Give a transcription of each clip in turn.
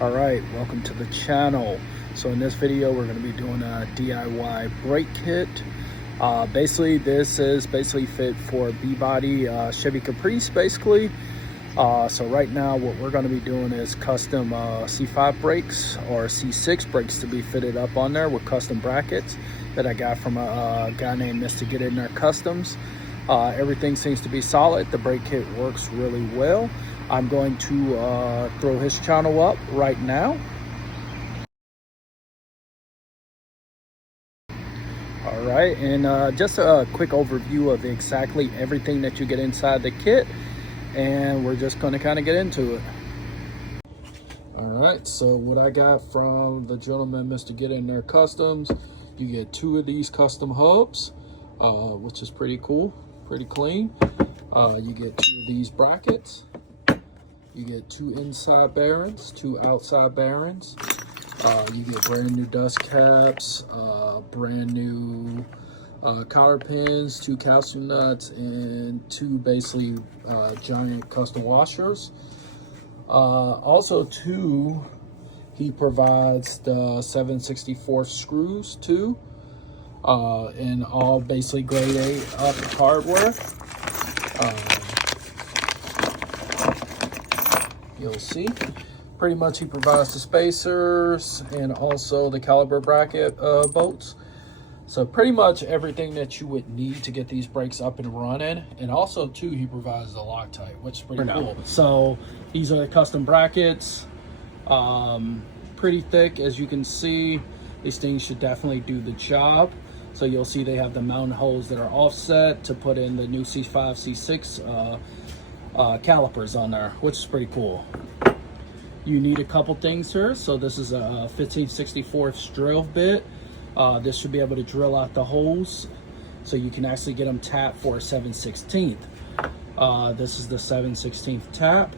All right, welcome to the channel. So in this video we're going to be doing a DIY brake kit. Basically this is fit for B-body Chevy Caprice basically. So right now what we're going to be doing is custom C5 brakes or C6 brakes to be fitted up on there with custom brackets that I got from a guy named Mr. Get In There Customs. Everything seems to be solid. The brake kit works really well. I'm going to throw his channel up right now. All right, and just a quick overview of exactly everything that you get inside the kit, and we're just going to kind of get into it. All right, so what I got from the gentleman Mr. Get In There Customs, you get 2 of these custom hubs, which is pretty cool, pretty clean. You get 2 of these brackets. You get 2 inside bearings, 2 outside bearings. You get brand new dust caps, brand new cotter pins, 2 calcium nuts, and 2 basically giant custom washers. Also too, he provides the 7/64 screws too, and all basically grade A up hardware. You'll see pretty much he provides the spacers and also the caliper bracket bolts. So pretty much everything that you would need to get these brakes up and running. And also too, he provides the Loctite, which is pretty cool. So these are the custom brackets, pretty thick as you can see. These things should definitely do the job. So you'll see they have the mounting holes that are offset to put in the new C5 C6 calipers on there, which is pretty cool. You need a couple things here. So this is a 15/64 drill bit. This should be able to drill out the holes so you can actually get them tapped for a 7/16. This is the 7/16 tap.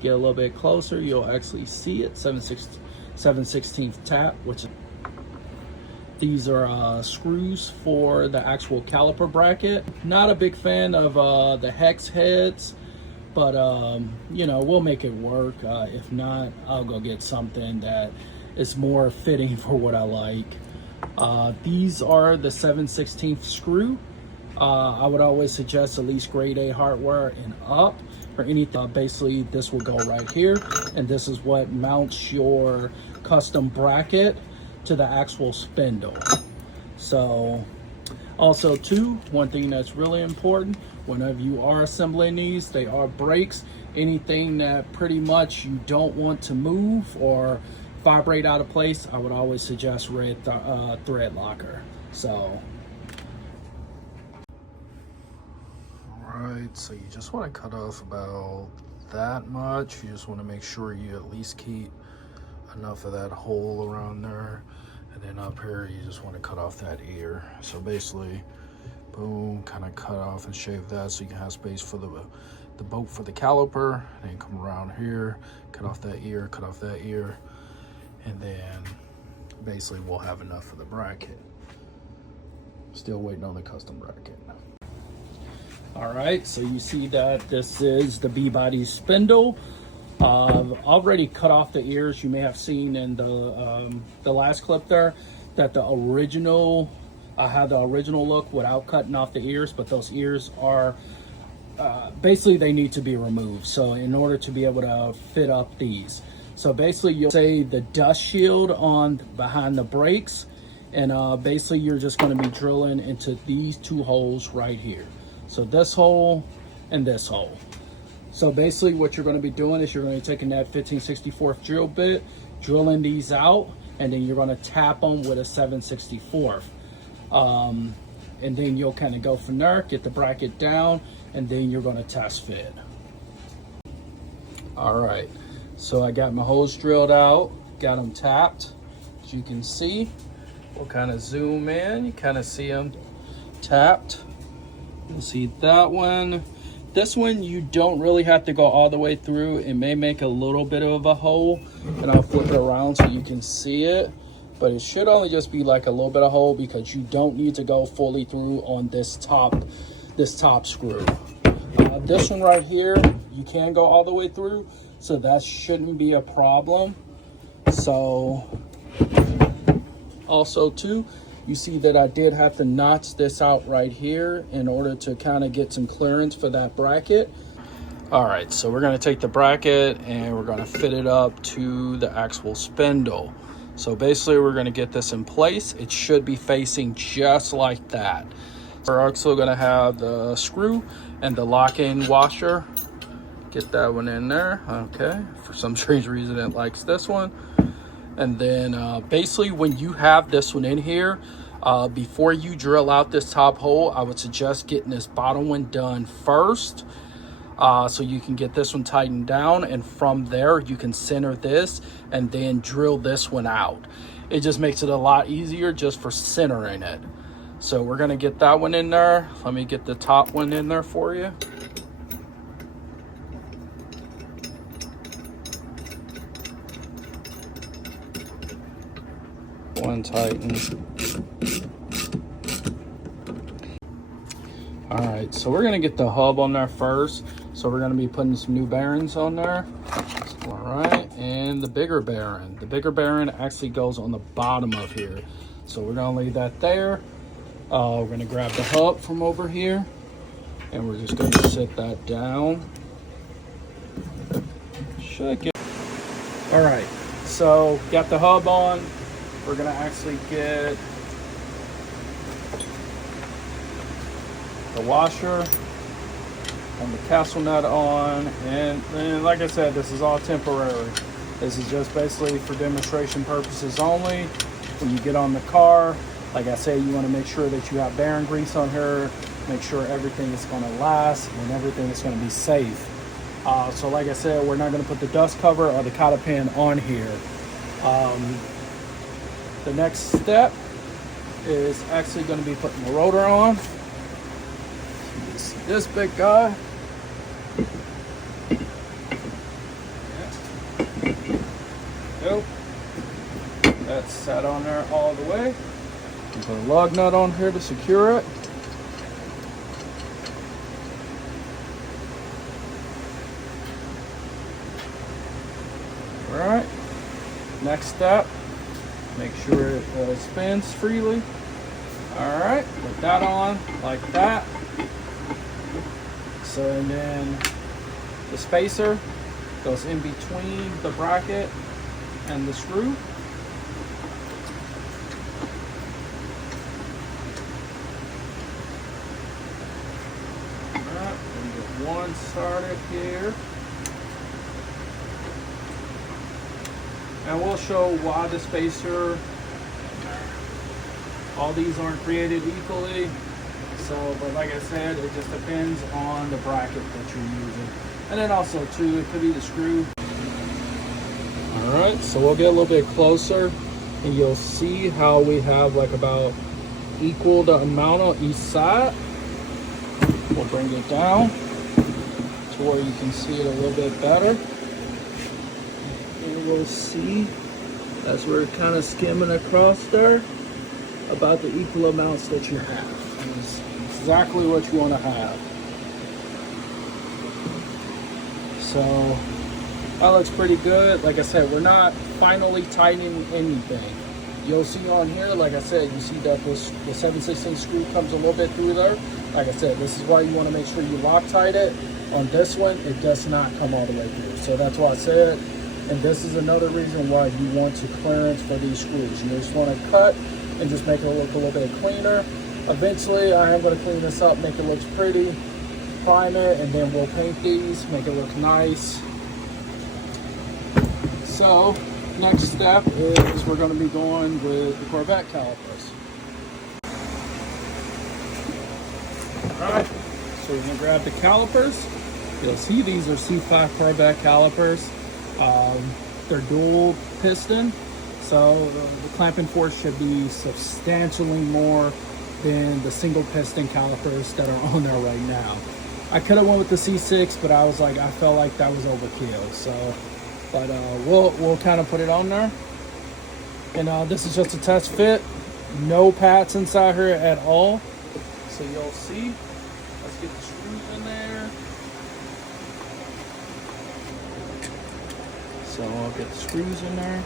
Get a little bit closer, you'll actually see it. 7/16 tap, which these are screws for the actual caliper bracket. Not a big fan of the hex heads, but you know, we'll make it work. If not, I'll go get something that is more fitting for what I like. These are the 7/16 screw. I would always suggest at least grade A hardware and up for anything. Basically this will go right here, and this is what mounts your custom bracket to the actual spindle. So also too, one thing that's really important whenever you are assembling these, they are brakes. Anything that pretty much you don't want to move or vibrate out of place, I would always suggest red thread locker. So alright, so you just want to cut off about that much. You just want to make sure you at least keep enough of that hole around there, and then up here you just want to cut off that ear. So basically boom, kind of cut off and shave that so you can have space for the bolt for the caliper, and then come around here, cut off that ear, and then basically we'll have enough for the bracket. Still waiting on the custom bracket. All right, so you see that this is the B-body spindle. Already cut off the ears. You may have seen in the last clip there that the original, I have the original look without cutting off the ears, but those ears are basically they need to be removed. So in order to be able to fit up these, so basically you'll say the dust shield on behind the brakes, and basically you're just going to be drilling into these 2 holes right here. So this hole and this hole. So basically what you're going to be doing is you're going to be taking that 15/64 drill bit, drilling these out, and then you're going to tap them with a 7/64. And then you'll kind of go from there, get the bracket down, and then you're going to test fit. All right, so I got my holes drilled out, got them tapped. As you can see, we'll kind of zoom in, you kind of see them tapped. You'll see that one. This one you don't really have to go all the way through. It may make a little bit of a hole, and I'll flip it around so you can see it, but it should only just be like a little bit of hole, because you don't need to go fully through on this top screw. This one right here, you can go all the way through, so that shouldn't be a problem. So also too, you see that I did have to notch this out right here in order to kind of get some clearance for that bracket. All right, so we're gonna take the bracket and we're gonna fit it up to the actual spindle. So basically we're gonna get this in place. It should be facing just like that. We're also gonna have the screw and the lock-in washer. Get that one in there, okay. For some strange reason it likes this one. And then basically when you have this one in here, before you drill out this top hole, I would suggest getting this bottom one done first, so you can get this one tightened down, and from there you can center this and then drill this one out. It just makes it a lot easier just for centering it. So we're gonna get that one in there. Let me get the top one in there for you. One tighten. All right, so we're gonna get the hub on there first. So we're gonna be putting some new bearings on there. All right, and the bigger bearing. The bigger bearing actually goes on the bottom of here. So we're gonna leave that there. We're gonna grab the hub from over here and we're just gonna sit that down. Should get. All right, so got the hub on. We're gonna actually get the washer and the castle nut on, and then like I said, this is all temporary. This is just basically for demonstration purposes only. When you get on the car, like I said, you want to make sure that you have bearing grease on here, make sure everything is going to last and everything is going to be safe. So like I said, we're not going to put the dust cover or the cotter pin on here. The next step is actually going to be putting the rotor on. This big guy. Nope. That's set on there all the way. Put a lug nut on here to secure it. All right. Next step. Make sure it spins freely. All right, put that on like that. So, and then the spacer goes in between the bracket and the screw. All right, we get one started here. And we'll show why the spacer, all these aren't created equally. So, but like I said, it just depends on the bracket that you're using. And then also too, it could be the screw. All right, so we'll get a little bit closer and you'll see how we have like about equal the amount on each side. We'll bring it down to where you can see it a little bit better. We'll see as we're kind of skimming across there about the equal amounts that you have. And it's exactly what you want to have. So that looks pretty good. Like I said, we're not finally tightening anything. You'll see on here, like I said, you see that the 7/16 screw comes a little bit through there. Like I said, this is why you want to make sure you Loctite it. On this one, it does not come all the way through. So that's why I said. And this is another reason why you want to clearance for these screws. You just want to cut and just make it look a little bit cleaner. Eventually, I am going to clean this up, make it look pretty, prime it, and then we'll paint these, make it look nice. So, next step is we're going to be going with the Corvette calipers. All right, so we're going to grab the calipers. You'll see these are C5 Corvette calipers. They're dual piston, so the clamping force should be substantially more than the single piston calipers that are on there right now. I could have went with the C6, but I was like, I felt like that was overkill. So, but we'll kind of put it on there. And this is just a test fit, no pads inside here at all. So you'll see. Let's get the screws in there. So I'll get the screws in there.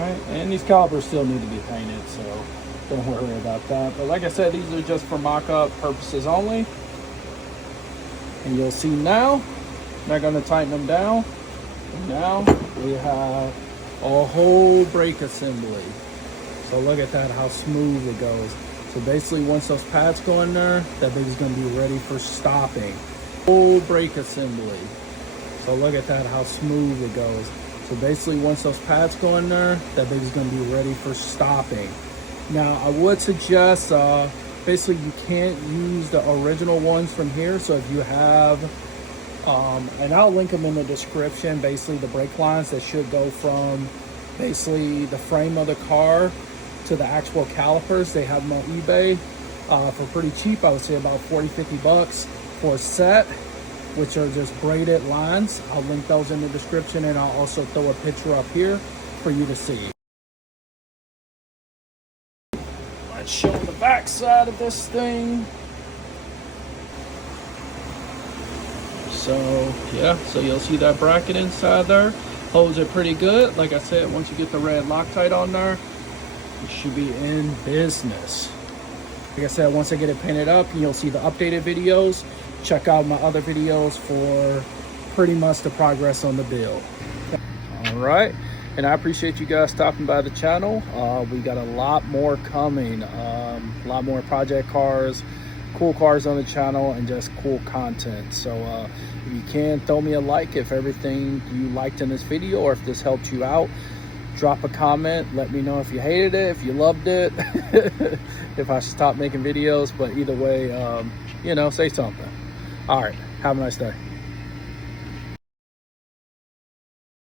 right, and these calipers still need to be painted, so don't worry about that. But like I said, these are just for mock-up purposes only. And you'll see now, they're going to tighten them down. And now we have a whole brake assembly. So look at that, how smooth it goes. So basically, once those pads go in there, that thing's going to be ready for stopping. Whole brake assembly. So look at that, how smooth it goes. So basically, once those pads go in there, that thing's going to be ready for stopping. Now, I would suggest, basically, you can't use the original ones from here. So if you have, and I'll link them in the description, basically the brake lines that should go from basically the frame of the car to the actual calipers. They have them on eBay for pretty cheap. I would say about 40-50 bucks for a set, which are just braided lines. I'll link those in the description, and I'll also throw a picture up here for you to see. Let's show the back side of this thing. So yeah, so you'll see that bracket inside there. Holds it pretty good. Like I said, once you get the red Loctite on there, you should be in business. Like I said, once I get it painted up, you'll see the updated videos. Check out my other videos for pretty much the progress on the build. All right, and I appreciate you guys stopping by the channel. We got a lot more coming, a lot more project cars, cool cars on the channel, and just cool content. So if you can, throw me a like if everything you liked in this video, or if this helped you out. Drop a comment, let me know if you hated it, if you loved it, if I should stop making videos. But either way, you know, say something. All right, have a nice day.